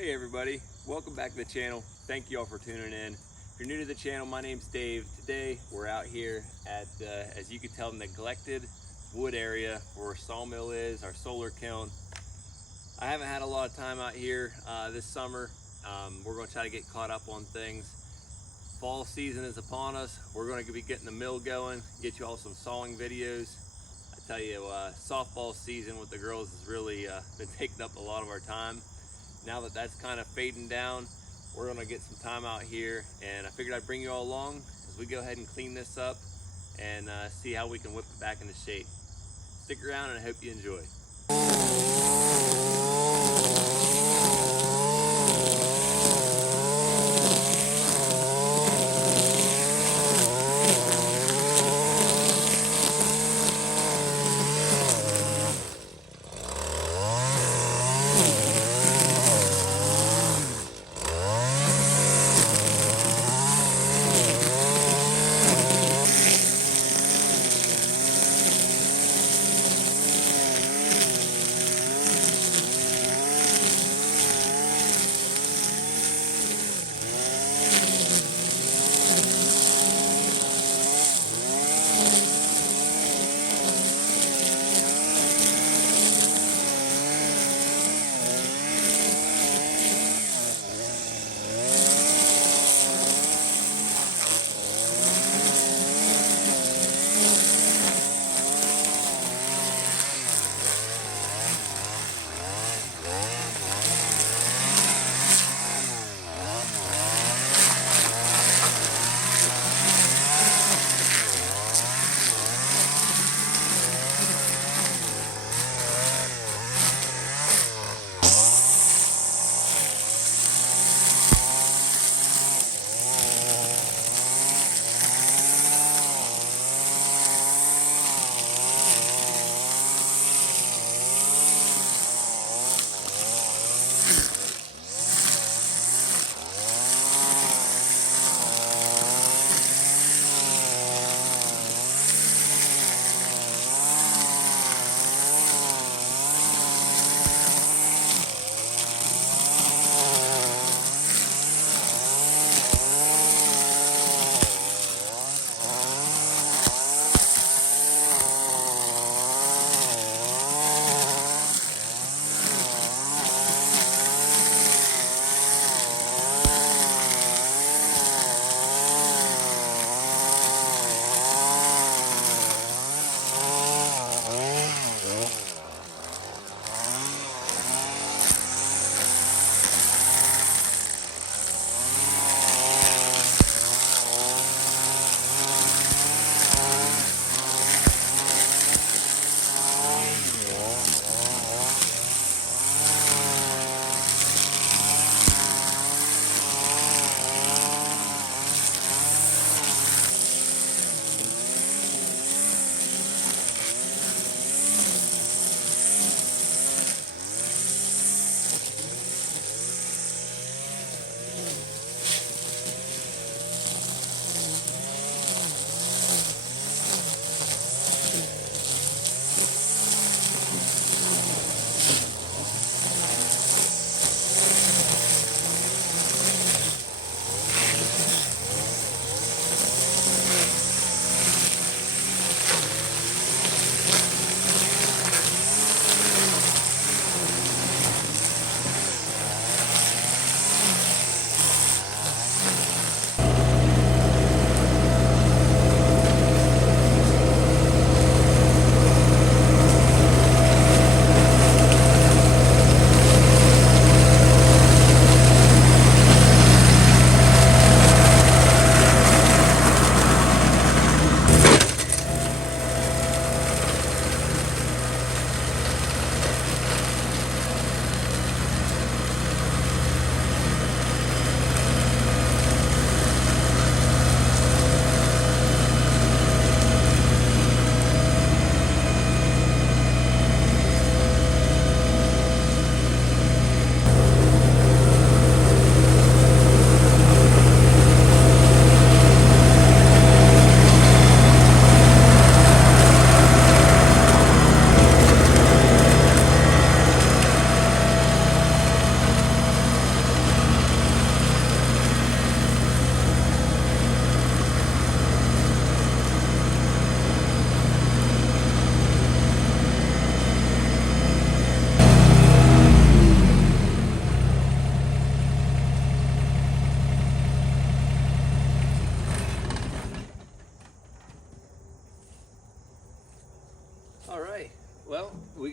Hey everybody, welcome back to the channel. Thank you all for tuning in. If you're new to the channel, my name's Dave. Today we're out here at, as you can tell, neglected wood area where our sawmill is, our solar kiln. I haven't had a lot of time out here this summer. We're going to try to get caught up on things. Fall season is upon us. We're going to be getting the mill going, get you all some sawing videos. I tell you, softball season with the girls has really been taking up a lot of our time. Now that that's kind of fading down, we're gonna get some time out here, and I figured I'd bring you all along as we go ahead and clean this up and see how we can whip it back into shape. Stick around and I hope you enjoy.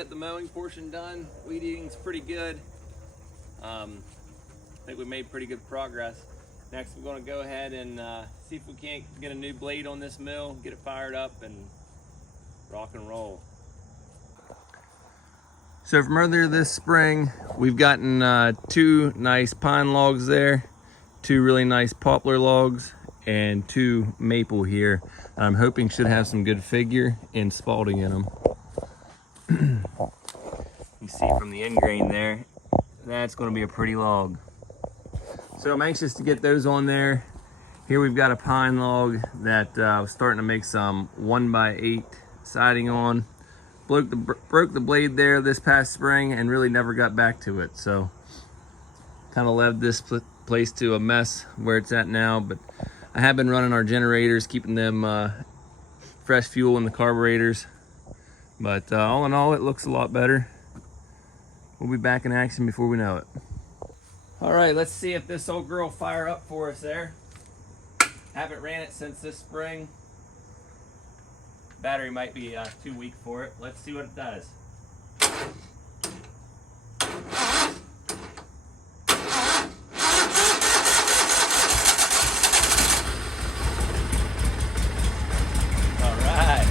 got the mowing portion done. Weed eating's pretty good. I think we made pretty good progress. Next, we're going to go ahead and see if we can't get a new blade on this mill, get it fired up, and rock and roll. So from earlier this spring, we've gotten 2 nice pine logs there, 2 really nice poplar logs, and 2 maple here. I'm hoping should have some good figure and spalding in them. You see from the end grain there, that's going to be a pretty log. So I'm anxious to get those on there. Here we've got a pine log that I was starting to make some 1x8 siding on. Broke the blade there this past spring and really never got back to it. So kind of left this place to a mess where it's at now, but I have been running our generators, keeping them fresh fuel in the carburetors. But all in all, it looks a lot better. We'll be back in action before we know it. All right, let's see if this old girl will fire up for us there. Haven't ran it since this spring. Battery might be too weak for it. Let's see what it does. All right.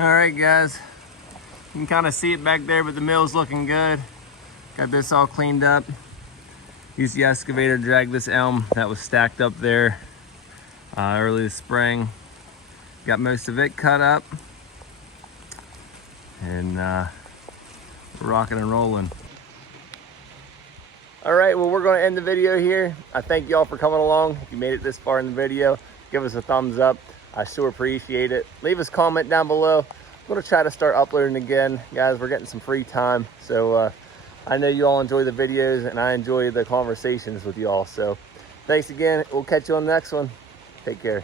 All right, guys, you can kind of see it back there, but the mill's looking good. Got this all cleaned up. Used the excavator to drag this elm that was stacked up there early this spring. Got most of it cut up, and we're rocking and rolling. All right, well, we're going to end the video here. I thank y'all for coming along. If you made it this far in the video, give us a thumbs up. I sure appreciate it. Leave us a comment down below. I'm going to try to start uploading again. Guys, we're getting some free time. So I know you all enjoy the videos, and I enjoy the conversations with you all. So thanks again. We'll catch you on the next one. Take care.